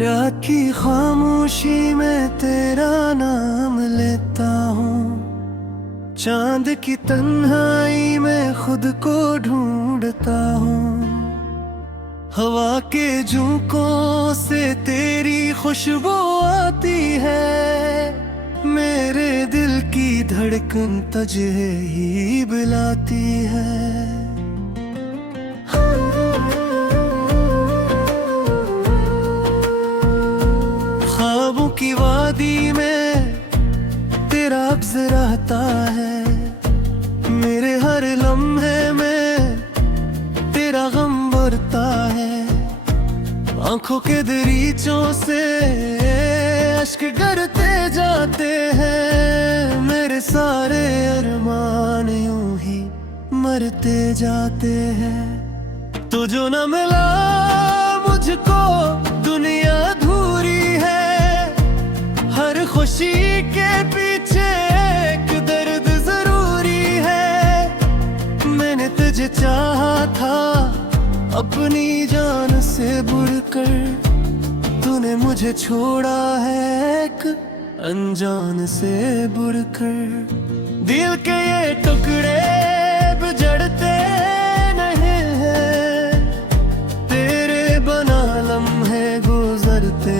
रात की खामोशी में तेरा नाम लेता हूँ, चांद की तन्हाई में खुद को ढूंढता हूँ। हवा के झोंकों से तेरी खुशबू आती है, मेरे दिल की धड़कन तुझे ही बुलाती है। ख्वाबों की वादी में तेरा अब्ज़ रहता है, मेरे हर लम्हे में तेरा गम बढ़ता है। आंखों के दरीचों से अश्क गिरते जाते हैं, मेरे सारे अरमान यूं ही मरते जाते हैं। तो जो न मिला मुझको दुनिया अधूरी है, हर खुशी के पीछे एक दर्द जरूरी है। मैंने तुझे चाहा था अपनी जान से बढ़कर, तूने मुझे छोड़ा है एक अनजान से बढ़कर। दिल के ये टुकड़े बिजड़ते नहीं हैं, तेरे बना लम्हे गुजरते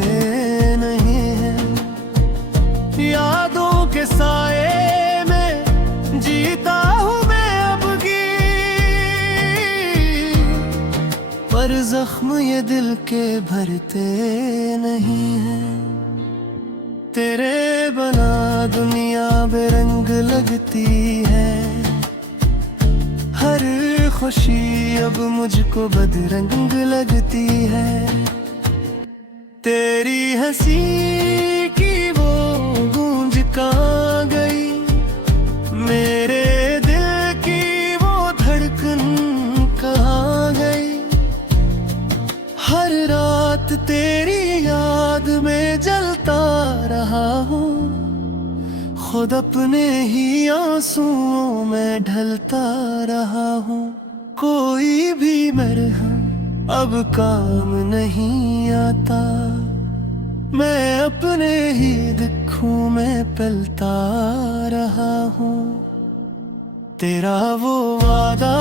नहीं हैं। यादों के साए में जीता हूँ मैं अब की, पर जख्म ये दिल के भरते नहीं हैं। तेरे बना दुनिया बेरंग लगती है, हर खुशी अब मुझको बदरंग लगती है। तेरी हंसी की वो गूंज कहाँ गई, मेरे दिल की वो धड़कन कहाँ गई। हर रात तेरी याद में जलता रहा हूँ, खुद अपने ही आंसुओं में ढलता रहा हूँ। कोई भी मरहम अब काम नहीं आता, मैं अपने ही दुखों में पलता रहा हूँ। तेरा वो वादा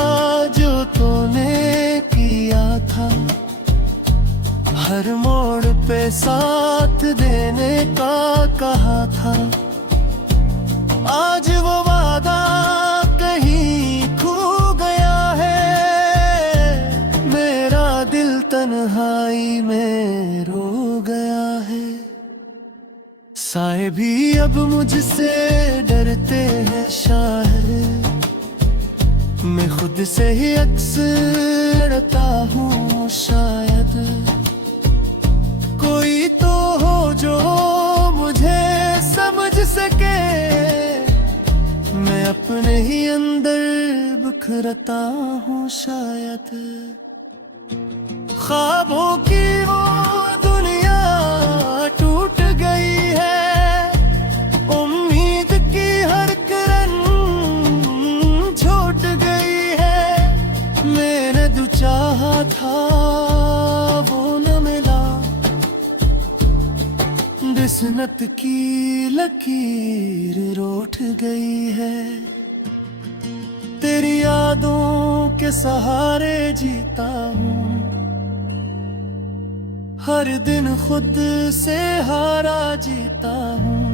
जो तूने किया था, हर मोड़ पे साथ देने का कहा था। आज वो वादा कहीं खो गया है, मेरा दिल तन्हाई में रो गया है। साए भी अब मुझसे डरते हैं शायद, मैं खुद से ही अक्सर डरता हूँ शायद। कोई तो हो जो मुझे समझ सके, मैं अपने ही अंदर बिखरता हूँ शायद। ख्वाबों की वो दुनिया टूट गई है, उम्मीद की हर किरण छूट गई है। मैंने जो चाहा था वो न मिला, किस्मत की लकीर रूठ गई है। तेरी यादों के सहारे जीता हूँ, हर दिन खुद से हारा जीता हूँ।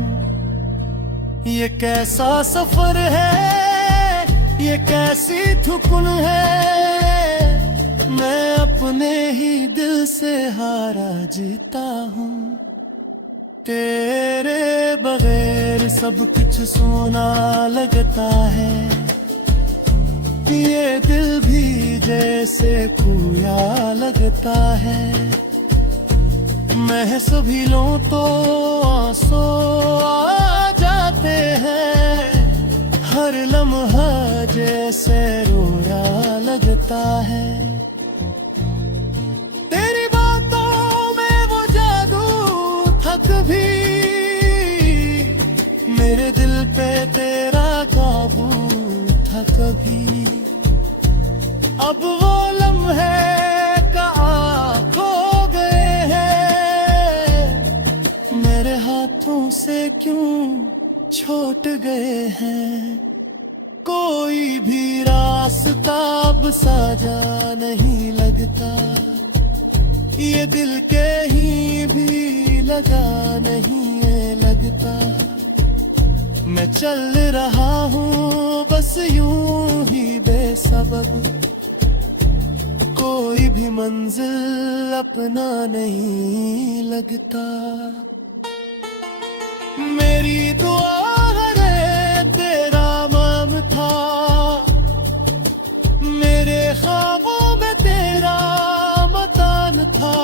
ये कैसा सफर है, ये कैसी थुकन है, मैं अपने ही दिल से हारा जीता हूँ। तेरे बगैर सब कुछ सोना लगता है, ये दिल भी जैसे खोया लगता है। महस भी लो तो आंसू आ जाते हैं, हर लम्हा जैसे रोया लगता है। तेरी बातों में वो जादू था कभी, मेरे दिल पे तेरा काबू था कभी। अब वो लम्हे कहाँ खो गए हैं, छोट गए हैं, कोई भी रास्ता अब साजा नहीं लगता, ये दिल के ही भी लगा नहीं है लगता। मैं चल रहा हूँ बस यूं ही बेसबब, कोई भी मंजिल अपना नहीं लगता। मेरी दुआ है तेरा नाम था, मेरे ख्वाबों में तेरा मकान था,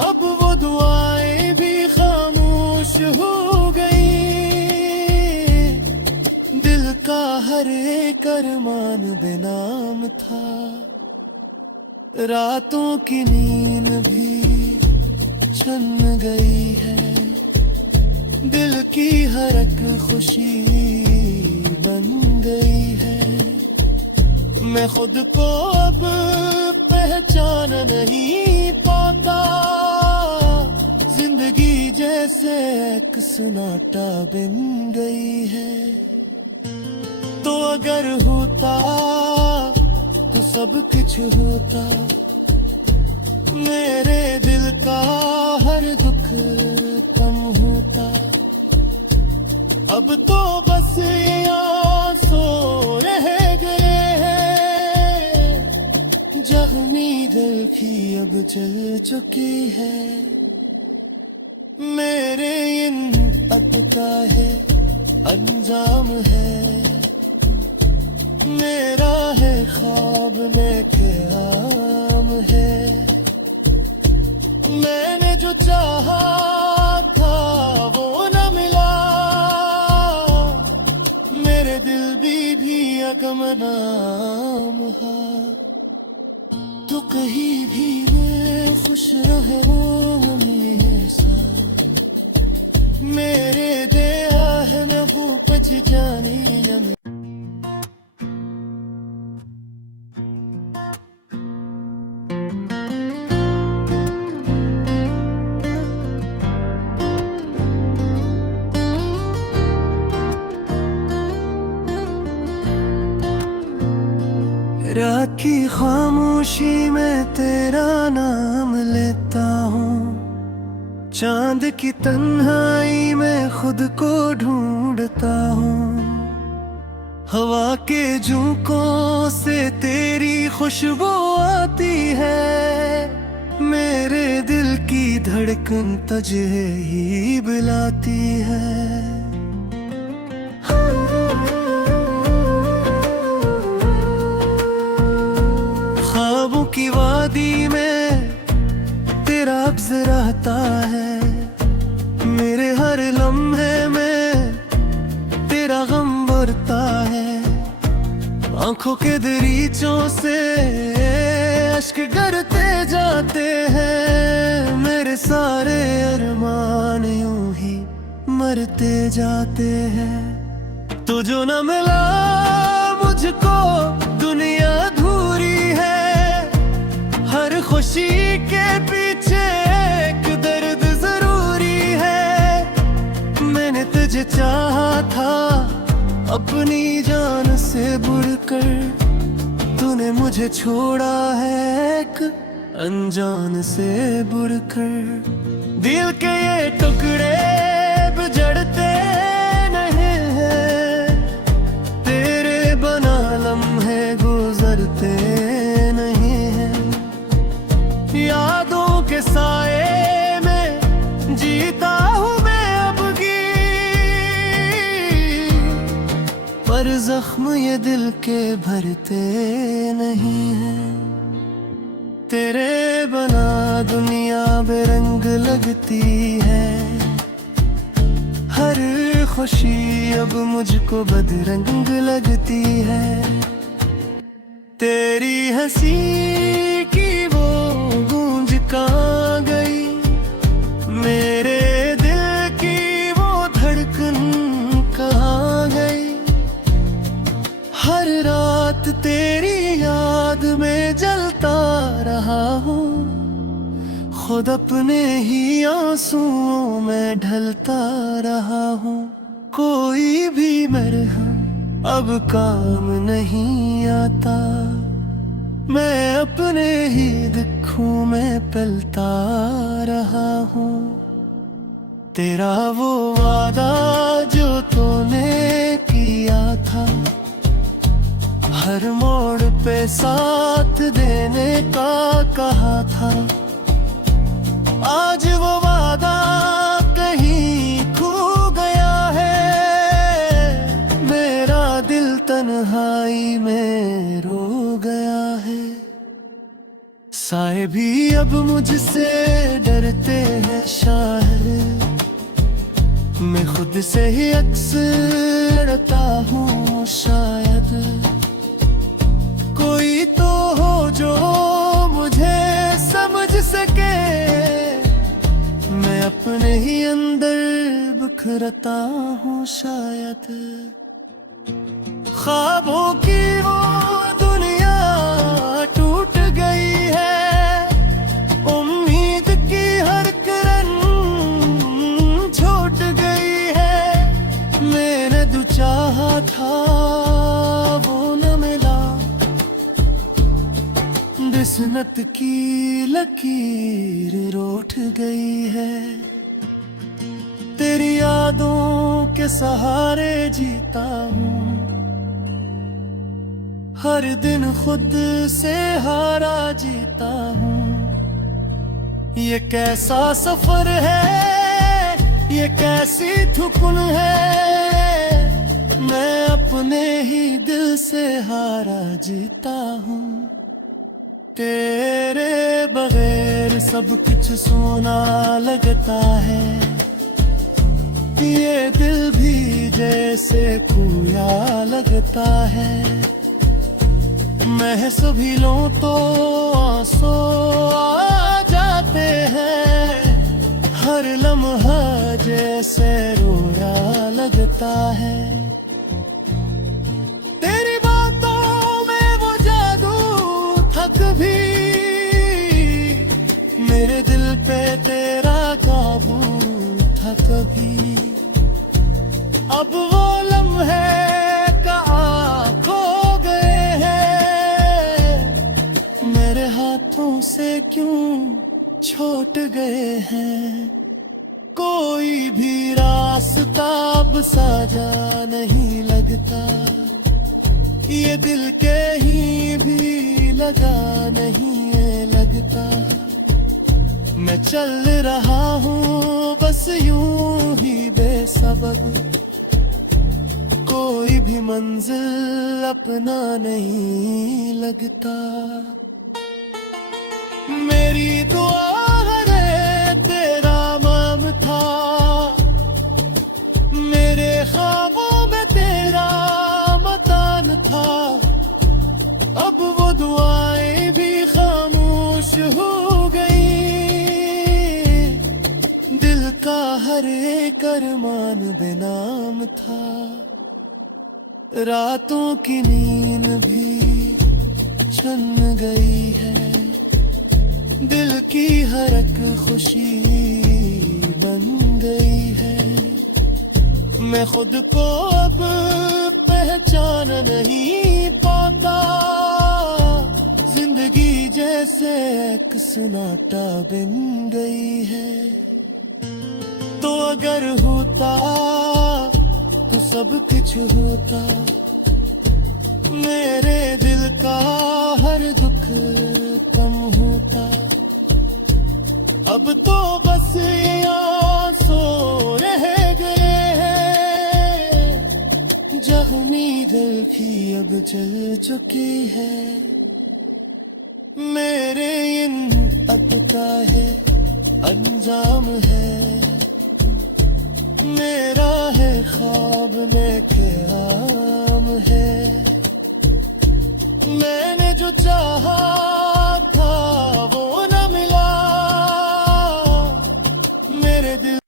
अब वो दुआएं भी खामोश हो गई, दिल का हर एक अरमान बेनाम था। रातों की नींद भी छन गई है, दिल की हर एक खुशी बन गई है। मैं खुद को अब पहचान नहीं पाता, जिंदगी जैसे एक सन्नाटा बन गई है। तो अगर होता तो सब कुछ होता, मेरे दिल का हर दुख कम होता। अब तो बस आंसू रह गए हैं, जख्मी दिल की अब जल चुकी है। मेरे इन पद का है अंजाम है, मेरा है ख्वाब में क़याम है। मैंने जो चाहा था वो न मिला, मेरे दिल भी अगमनाम है। तो कहीं भी मैं खुश रहूं हमेशा, मेरे दया है न वो पच जानी न। रात की खामोशी में तेरा नाम लेता हूँ, चांद की तन्हाई में खुद को ढूंढता हूँ। हवा के झोंकों से तेरी खुशबू आती है, मेरे दिल की धड़कन तुझे ही बुलाती है। ख्वाबों की वादी में तेरा अब्ज़ रहता है, मेरे हर लम्हे में तेरा गम बढ़ता है। आंखों के दरीचों से अश्क गिरते जाते हैं, मेरे सारे अरमान यूं ही मरते जाते हैं। तो जो न मिला मुझको दुनिया अधूरी है, हर खुशी के पीछे एक दर्द जरूरी है। मैंने तुझे चाहा था अपनी जान से बढ़कर, तूने मुझे छोड़ा है एक अनजान से बढ़कर। दिल के ये टुकड़े बिजड़ते नहीं हैं, तेरे बना लम्हे गुजरते नहीं हैं। यादों के साए में जीता हूँ मैं अब की, पर जख्म ये दिल के भरते नहीं हैं। तेरे बना दुनिया बेरंग लगती है, हर खुशी अब मुझको बदरंग लगती है। तेरी हंसी की वो गूंज कहाँ गई, मेरे दिल की वो धड़कन कहाँ गई। हर रात तेरी याद में जलता रहा हूँ, खुद अपने ही आंसुओं में ढलता रहा हूँ। कोई भी मरहम अब काम नहीं आता, मैं अपने ही दुखों में पलता रहा हूँ। तेरा वो वादा जो तूने किया था, हर मोड़ पे साथ देने का कहा था, आज वो वादा कहीं खो गया है। मेरा दिल तन्हाई में रो गया है। साए भी अब मुझसे डरते हैं शायद, मैं खुद से ही अक्सर डरता हूँ शायद। कोई तो हो जो मुझे समझ सके, मैं अपने ही अंदर बिखरता हूँ शायद। ख्वाबों की वो दुनिया टूट गई है, उम्मीद की हर किरण छूट गई है। मैंने जो चाहा था वो न मिला, किस्मत की लकीर रूठ गई है। तेरी यादों के सहारे जीता हूँ, हर दिन खुद से हारा जीता हूँ। ये कैसा सफर है, ये कैसी थुकन है, मैं अपने ही दिल से हारा जीता हूँ। तेरे बगैर सब कुछ सोना लगता है, ये दिल भी जैसे खोया लगता है। मैं सभी लूं तो आंसू आ जाते हैं, हर लम्हा जैसे रोया लगता है। तेरी बातों में वो जादू था कभी, मेरे दिल पे तेरा काबू था कभी। अब वो लम्हे कहाँ खो गए हैं, मेरे हाथों से क्यों छूट गए हैं। कोई भी रास्ता अब साजा नहीं लगता, ये दिल के ही भी लगा नहीं है लगता। मैं चल रहा हूँ बस यूं ही बेसबब, कोई भी मंजिल अपना नहीं लगता। मेरी दुआ है तेरा नाम था, मेरे ख्वाबों में तेरा मकान था। अब वो दुआएं भी खामोश हो गई, दिल का हर एक अरमान बेनाम था। रातों की नींद भी छन गई है, दिल की हर एक खुशी बन गई है। मैं खुद को अब पहचान नहीं पाता, जिंदगी जैसे एक सन्नाटा बन गई है। तो अगर होता तो सब कुछ होता, मेरे दिल का हर दुख कम होता। अब तो बस आंसू रह गए हैं, जख्मी दिल भी अब जल चुकी है। मेरे इन अटका है अंजाम है, मेरा है ख्वाब लेके आम है। मैंने जो चाहा था वो न मिला, मेरे दिल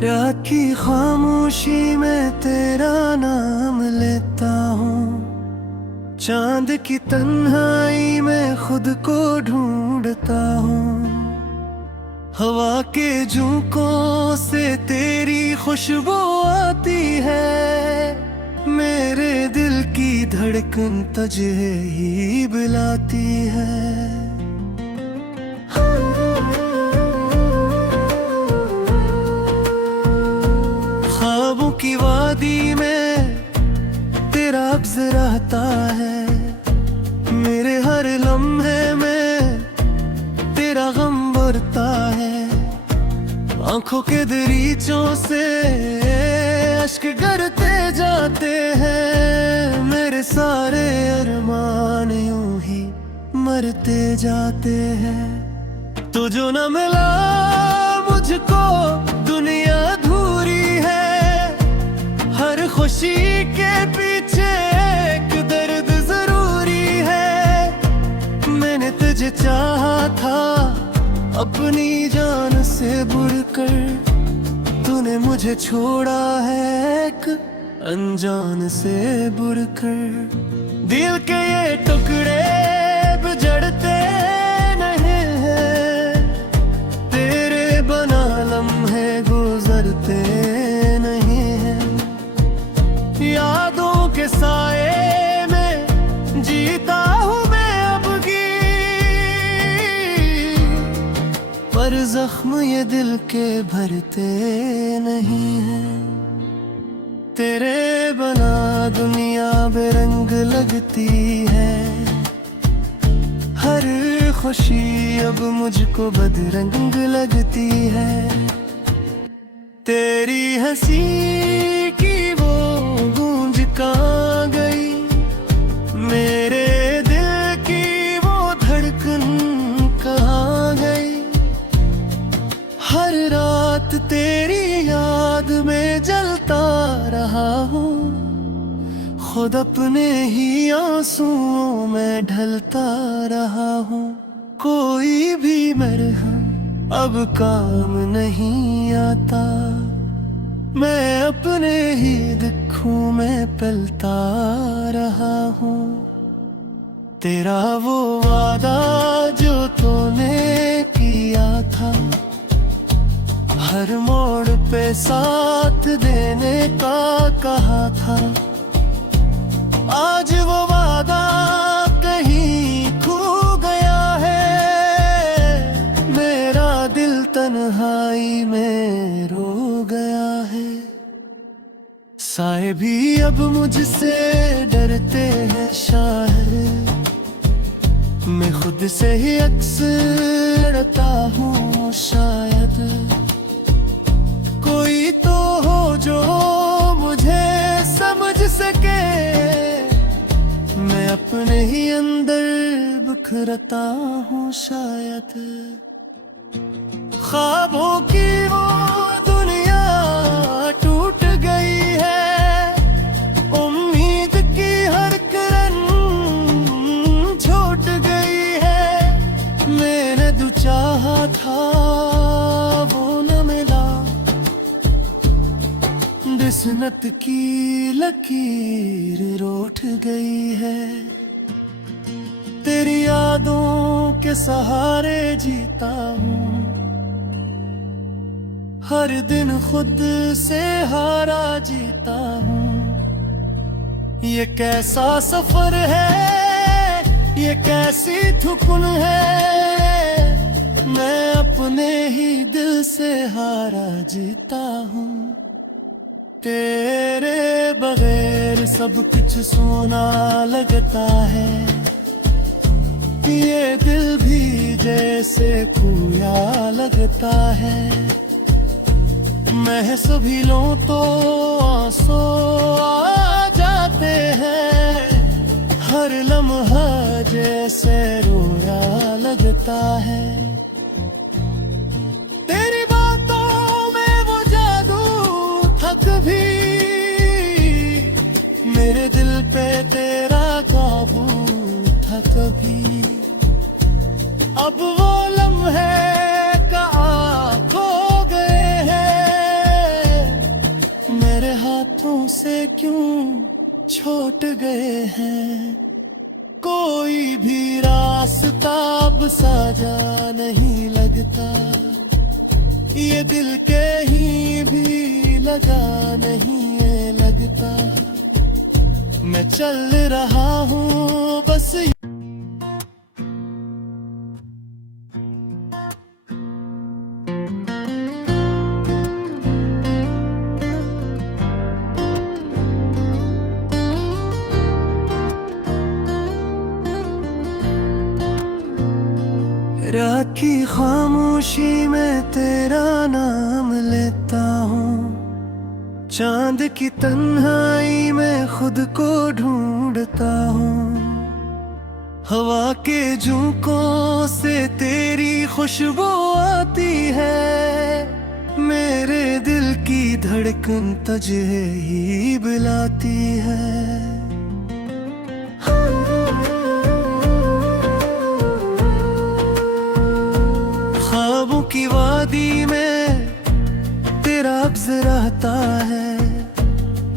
रात की खामोशी में तेरा नाम लेता हूँ, चांद की तन्हाई में खुद को ढूंढता हूँ। हवा के झोंकों से तेरी खुशबू आती है, मेरे दिल की धड़कन तुझे ही बुलाती है। ख्वाबों की वादी में तेरा अब्ज़ रहता है, मेरे हर लम्हे में तेरा गम बढ़ता है। आंखों के दरीचों से अश्क गिरते जाते हैं, मेरे सारे अरमान यूं ही मरते जाते हैं। तो जो न मिला मुझको दुनिया अधूरी है, हर खुशी के पीछे एक दर्द जरूरी है। मैंने तुझे चाहा था अपनी जान से बढ़कर, तूने मुझे छोड़ा है एक अनजान से बढ़कर। दिल के ये टुकड़े बिजड़ते नहीं हैं, तेरे बना लम्हे गुजरते नहीं हैं। यादों के साए में जीता हूँ मैं अब की, पर जख्म ये दिल के भरते नहीं हैं। तेरे बना दुनिया बेरंग लगती है, हर खुशी अब मुझको बदरंग लगती है। तेरी हंसी की वो गूंज कहाँ गई, मेरे दिल की वो धड़कन कहाँ गई। हर रात तेरी याद में जलता रहा हूँ, खुद अपने ही आंसुओं में ढलता रहा हूँ। कोई भी मरहम अब काम नहीं आता, मैं अपने ही दुखों में पलता रहा हूँ। तेरा वो वादा जो तूने किया था, हर मोड़ पे साथ देने का कहा था। आज वो वादा कहीं खो गया है, मेरा दिल तन्हाई में रो गया है। साए भी अब मुझसे डरते हैं शायद, मैं खुद से ही अक्सर डरता हूँ शायद। कोई तो हो जो मुझे समझ सके, मैं अपने ही अंदर बिखरता हूँ शायद। ख्वाबों की वो दुनिया टूट गई है, उम्मीद की हर किरण छूट गई है। मैंने जो चाहा था वो न मिला, किस्मत की लकीर रूठ गई है। तेरी यादों के सहारे जीता हूँ, हर दिन खुद से हारा जीता हूँ। ये कैसा सफर है, ये कैसी थुकन है, मैं अपने ही दिल से हारा जीता हूँ। तेरे बगैर सब कुछ सोना लगता है, ये दिल भी जैसे खोया लगता है। महस भी लो तो आंसू आ जाते हैं, हर लम्हा जैसे रोया लगता है। तेरी बातों में वो जादू था कभी, मेरे दिल पे तेरा काबू था कभी। अब वो लम्हे कहाँ खो गए हैं, क्यों छोट गए हैं। कोई भी रास्ता अब साजा नहीं लगता, ये दिल के ही भी लगा नहीं है लगता। मैं चल रहा हूँ बस रात की खामोशी में तेरा नाम लेता हूँ, चांद की तन्हाई में खुद को ढूंढता हूँ। हवा के झोंकों से तेरी खुशबू आती है, मेरे दिल की धड़कन तुझे ही बुलाती है। ख्वाबों की वादी में तेरा अब्ज़ रहता है,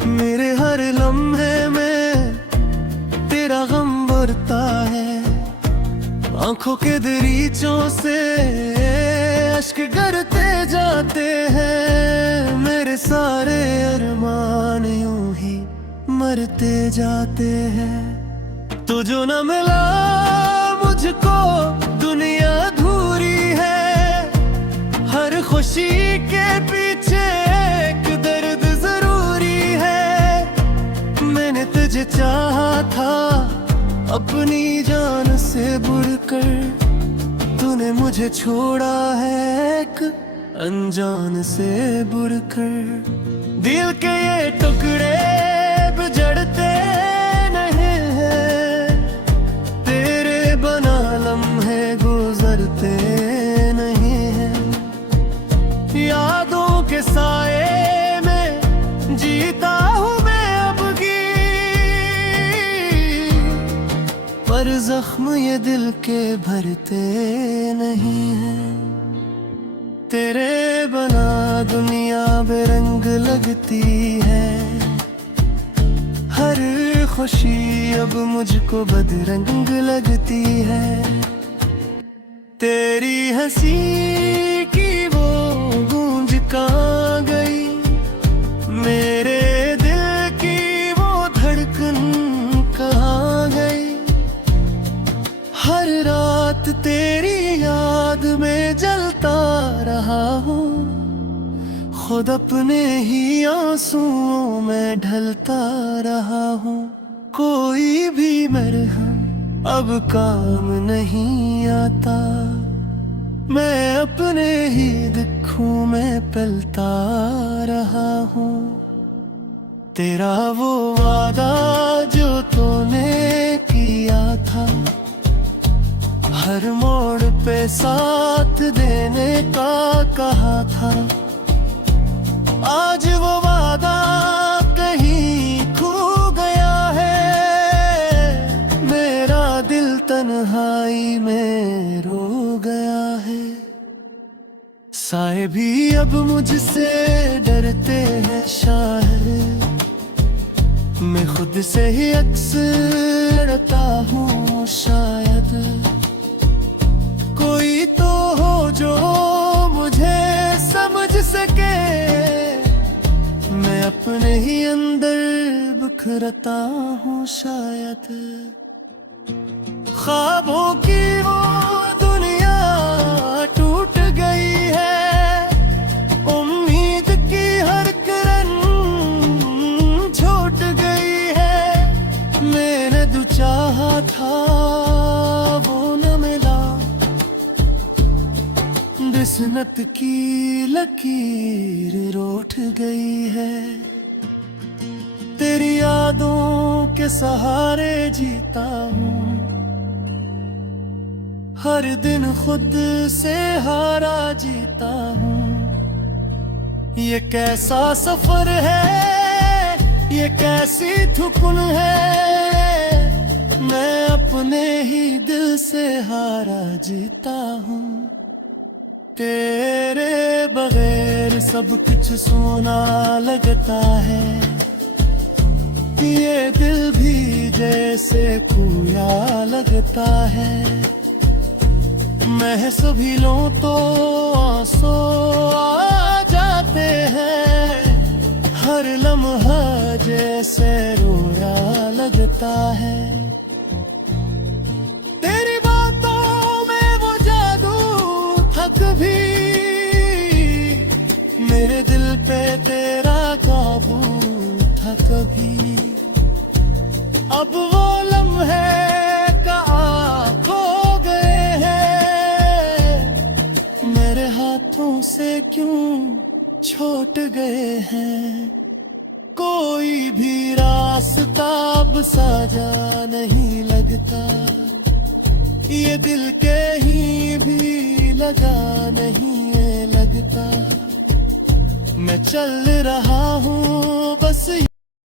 मेरे हर लम्हे में तेरा गम बढ़ता है। आंखों के दरीचों से अश्क गिरते जाते हैं, मेरे सारे अरमान यूं ही मरते जाते हैं। तू जो न मिला मुझको दुनिया अधूरी है, हर खुशी के पीछे एक दर्द जरूरी है। मैंने तुझे चाहा था अपनी जान से बढ़कर, तूने मुझे छोड़ा है एक अनजान से बढ़कर। दिल के ये टुकड़े बिजड़ते नहीं हैं, तेरे बना लम्हे गुजरते नहीं हैं। यादों के साए में जीता हूँ मैं अब की, पर जख्म ये दिल के भरते नहीं हैं। तेरे बना दुनिया बेरंग लगती है, हर खुशी अब मुझको बदरंग लगती है। तेरी हंसी की वो गूंज कहाँ गई, मेरे दिल की वो धड़कन कहाँ गई। हर रात तेरी याद में जलता रहा हूँ, खुद अपने ही आंसुओं में ढलता रहा हूँ। कोई भी मरहम अब काम नहीं आता, मैं अपने ही दुखों में पलता रहा हूँ। तेरा वो वादा जो तूने किया था, हर मोड़ पे साथ देने का कहा था। आज वो वादा कहीं खो गया है, मेरा दिल तन्हाई में रो गया है। साए भी अब मुझसे डरते हैं शायद, मैं खुद से ही अक्सर डरता हूँ शायद। कोई तो हो जो मुझे समझ सके, मैं अपने ही अंदर बिखरता हूँ शायद। ख्वाबों की वो दुनिया टूट गई है, उम्मीद की हर किरण छूट गई है। मैंने जो चाहा था वो न मिला, किस्मत की लकीर रूठ गई है। तेरी यादों के सहारे जीता हूँ, हर दिन खुद से हारा जीता हूँ। ये कैसा सफर है, ये कैसी थुकन है, मैं अपने ही दिल से हारा जीता हूँ। तेरे बगैर सब कुछ सोना लगता है, ये दिल भी जैसे खोया लगता है, मैं सभी लूं तो आंसू आ जाते हैं, हर लम्हा जैसे रोया लगता है। तेरी बातों में वो जादू था कभी, मेरे दिल पे तेरा काबू था कभी, अब वो लम्हे कहाँ खो गए हैं, मेरे हाथों से क्यों छूट गए हैं। कोई भी रास्ता अब साजा नहीं लगता, ये दिल के ही भी लगा नहीं ये लगता, मैं चल रहा हूँ बस